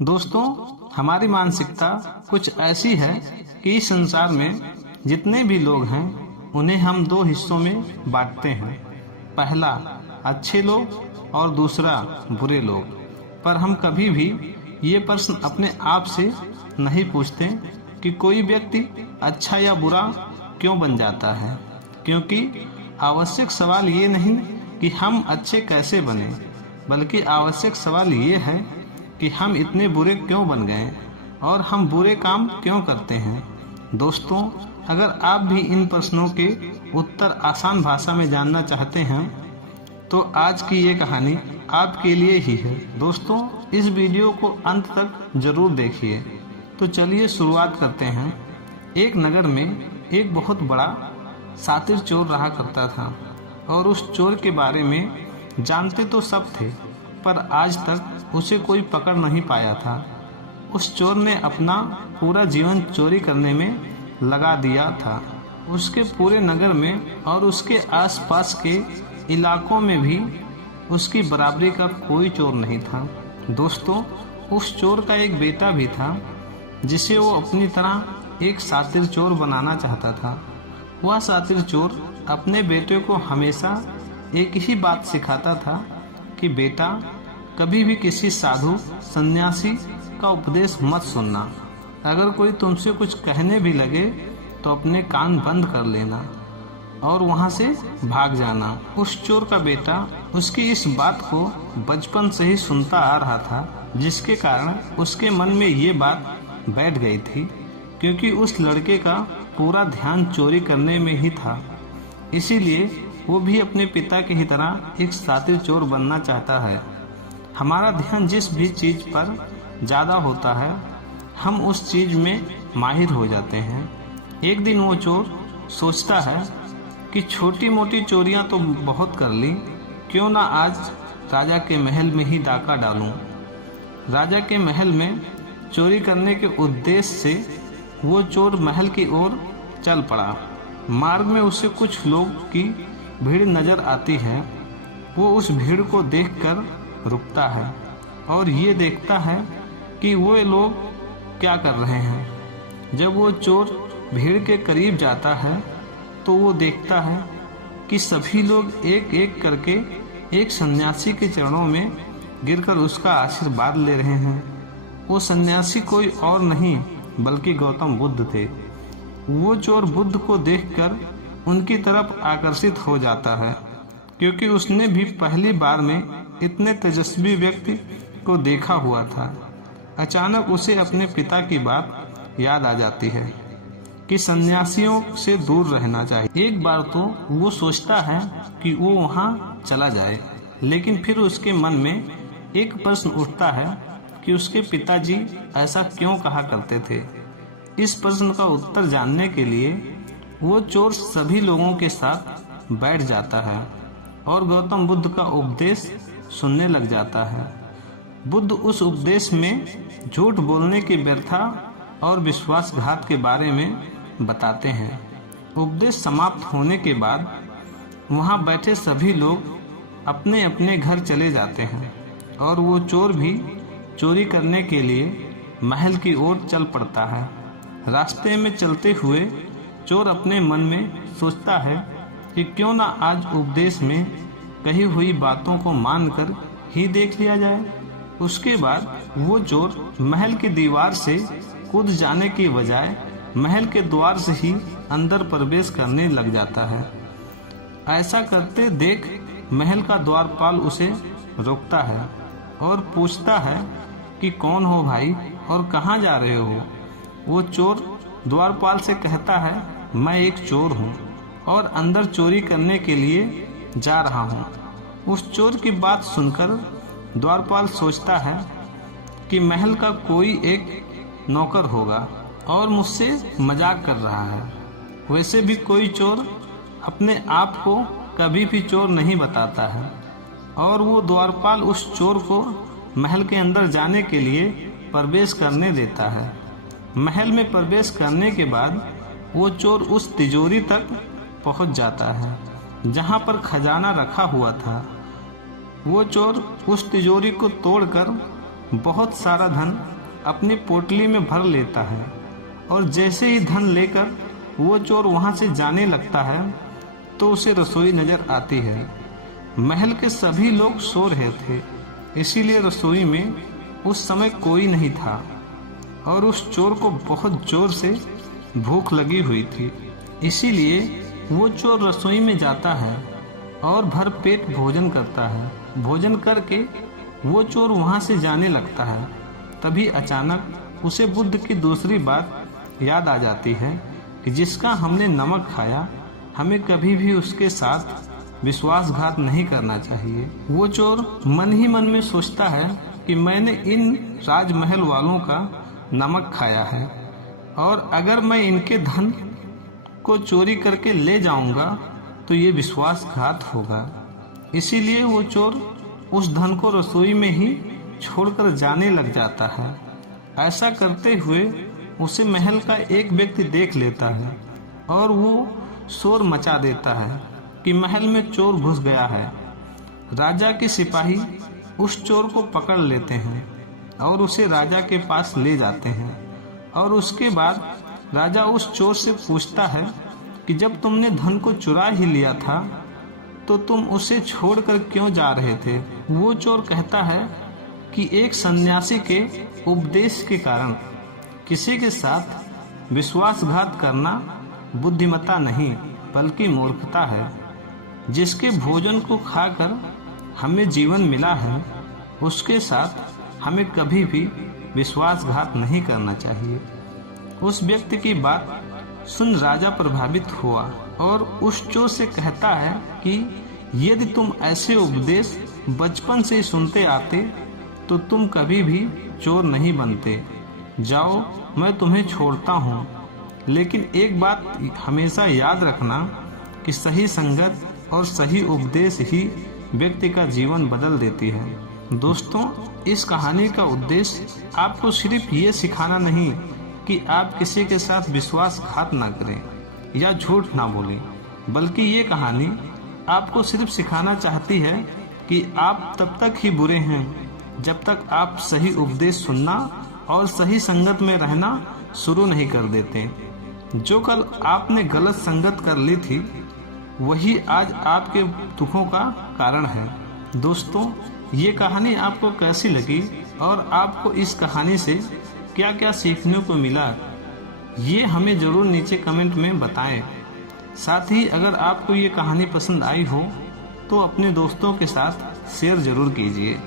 दोस्तों, हमारी मानसिकता कुछ ऐसी है कि इस संसार में जितने भी लोग हैं उन्हें हम दो हिस्सों में बांटते हैं। पहला अच्छे लोग और दूसरा बुरे लोग। पर हम कभी भी ये प्रश्न अपने आप से नहीं पूछते कि कोई व्यक्ति अच्छा या बुरा क्यों बन जाता है, क्योंकि आवश्यक सवाल ये नहीं कि हम अच्छे कैसे बने, बल्कि आवश्यक सवाल ये है कि हम इतने बुरे क्यों बन गए और हम बुरे काम क्यों करते हैं। दोस्तों, अगर आप भी इन प्रश्नों के उत्तर आसान भाषा में जानना चाहते हैं तो आज की ये कहानी आपके लिए ही है। दोस्तों, इस वीडियो को अंत तक जरूर देखिए। तो चलिए शुरुआत करते हैं। एक नगर में एक बहुत बड़ा शातिर चोर रहा करता था और उस चोर के बारे में जानते तो सब थे, पर आज तक उसे कोई पकड़ नहीं पाया था। उस चोर ने अपना पूरा जीवन चोरी करने में लगा दिया था। उसके पूरे नगर में और उसके आसपास के इलाकों में भी उसकी बराबरी का कोई चोर नहीं था। दोस्तों, उस चोर का एक बेटा भी था जिसे वो अपनी तरह एक शातिर चोर बनाना चाहता था। वह शातिर चोर अपने बेटे को हमेशा एक ही बात सिखाता था कि बेटा, कभी भी किसी साधु सन्यासी का उपदेश मत सुनना। अगर कोई तुमसे कुछ कहने भी लगे तो अपने कान बंद कर लेना और वहां से भाग जाना। उस चोर का बेटा उसकी इस बात को बचपन से ही सुनता आ रहा था, जिसके कारण उसके मन में ये बात बैठ गई थी, क्योंकि उस लड़के का पूरा ध्यान चोरी करने में ही था। इसीलिए वो भी अपने पिता की ही तरह एक शातिर चोर बनना चाहता है। हमारा ध्यान जिस भी चीज पर ज्यादा होता है, हम उस चीज में माहिर हो जाते हैं। एक दिन वो चोर सोचता है कि छोटी मोटी चोरियां तो बहुत कर ली, क्यों ना आज राजा के महल में ही डाका डालूं। राजा के महल में चोरी करने के उद्देश्य से वो चोर महल की ओर चल पड़ा। मार्ग में उसे कुछ लोग की भीड़ नजर आती है। वो उस भीड़ को देखकर रुकता है और ये देखता है कि वो लोग क्या कर रहे हैं। जब वो चोर भीड़ के करीब जाता है तो वो देखता है कि सभी लोग एक एक करके एक सन्यासी के चरणों में गिरकर उसका आशीर्वाद ले रहे हैं। वो सन्यासी कोई और नहीं बल्कि गौतम बुद्ध थे। वो चोर बुद्ध को देखकर उनकी तरफ आकर्षित हो जाता है, क्योंकि उसने भी पहली बार में इतने तेजस्वी व्यक्ति को देखा हुआ था। अचानक उसे अपने पिता की बात याद आ जाती है कि सन्यासियों से दूर रहना चाहिए। एक बार तो वो सोचता है कि वो वहां चला जाए, लेकिन फिर उसके मन में एक प्रश्न उठता है कि उसके पिताजी ऐसा क्यों कहा करते थे। इस प्रश्न का उत्तर जानने के लिए वो चोर सभी लोगों के साथ बैठ जाता है और गौतम बुद्ध का उपदेश सुनने लग जाता है। बुद्ध उस उपदेश में झूठ बोलने की व्यर्था और विश्वासघात के बारे में बताते हैं। उपदेश समाप्त होने के बाद वहां बैठे सभी लोग अपने अपने घर चले जाते हैं और वो चोर भी चोरी करने के लिए महल की ओर चल पड़ता है। रास्ते में चलते हुए चोर अपने मन में सोचता है कि क्यों ना आज उपदेश में कही हुई बातों को मानकर ही देख लिया जाए। उसके बाद वो चोर महल की दीवार से कूद जाने की बजाय महल के द्वार से ही अंदर प्रवेश करने लग जाता है। ऐसा करते देख महल का द्वारपाल उसे रोकता है और पूछता है कि कौन हो भाई और कहाँ जा रहे हो। वो चोर द्वारपाल से कहता है, मैं एक चोर हूँ और अंदर चोरी करने के लिए जा रहा हूँ। उस चोर की बात सुनकर द्वारपाल सोचता है कि महल का कोई एक नौकर होगा और मुझसे मजाक कर रहा है। वैसे भी कोई चोर अपने आप को कभी भी चोर नहीं बताता है। और वो द्वारपाल उस चोर को महल के अंदर जाने के लिए प्रवेश करने देता है। महल में प्रवेश करने के बाद वो चोर उस तिजोरी तक पहुंच जाता है जहां पर खजाना रखा हुआ था। वो चोर उस तिजोरी को तोड़कर बहुत सारा धन अपनी पोटली में भर लेता है और जैसे ही धन लेकर वो चोर वहां से जाने लगता है तो उसे रसोई नजर आती है। महल के सभी लोग सो रहे थे, इसीलिए रसोई में उस समय कोई नहीं था और उस चोर को बहुत जोर से भूख लगी हुई थी। इसीलिए वो चोर रसोई में जाता है और भर पेट भोजन करता है। भोजन करके वो चोर वहां से जाने लगता है। तभी अचानक उसे बुद्ध की दूसरी बात याद आ जाती है कि जिसका हमने नमक खाया, हमें कभी भी उसके साथ विश्वासघात नहीं करना चाहिए। वो चोर मन ही मन में सोचता है कि मैंने इन राजमहल वालों का नमक खाया है और अगर मैं इनके धन को चोरी करके ले जाऊंगा तो ये विश्वासघात होगा। इसीलिए वो चोर उस धन को रसोई में ही छोड़कर जाने लग जाता है। ऐसा करते हुए उसे महल का एक व्यक्ति देख लेता है और वो शोर मचा देता है कि महल में चोर घुस गया है। राजा के सिपाही उस चोर को पकड़ लेते हैं और उसे राजा के पास ले जाते हैं और उसके बाद राजा उस चोर से पूछता है कि जब तुमने धन को चुरा ही लिया था तो तुम उसे छोड़कर क्यों जा रहे थे। वो चोर कहता है कि एक सन्यासी के उपदेश के कारण किसी के साथ विश्वासघात करना बुद्धिमत्ता नहीं बल्कि मूर्खता है। जिसके भोजन को खाकर हमें जीवन मिला है उसके साथ हमें कभी भी विश्वासघात नहीं करना चाहिए। उस व्यक्ति की बात सुन राजा प्रभावित हुआ और उस चोर से कहता है कि यदि तुम ऐसे उपदेश बचपन से सुनते आते तो तुम कभी भी चोर नहीं बनते। जाओ, मैं तुम्हें छोड़ता हूँ, लेकिन एक बात हमेशा याद रखना कि सही संगत और सही उपदेश ही व्यक्ति का जीवन बदल देती है। दोस्तों, इस कहानी का उद्देश्य आपको सिर्फ ये सिखाना नहीं कि आप किसी के साथ विश्वासघात न करें या झूठ ना बोलें, बल्कि ये कहानी आपको सिर्फ सिखाना चाहती है कि आप तब तक ही बुरे हैं जब तक आप सही उपदेश सुनना और सही संगत में रहना शुरू नहीं कर देते। जो कल आपने गलत संगत कर ली थी वही आज आपके दुखों का कारण है। दोस्तों, ये कहानी आपको कैसी लगी और आपको इस कहानी से क्या क्या सीखने को मिला, ये हमें ज़रूर नीचे कमेंट में बताएं। साथ ही अगर आपको ये कहानी पसंद आई हो तो अपने दोस्तों के साथ शेयर ज़रूर कीजिए।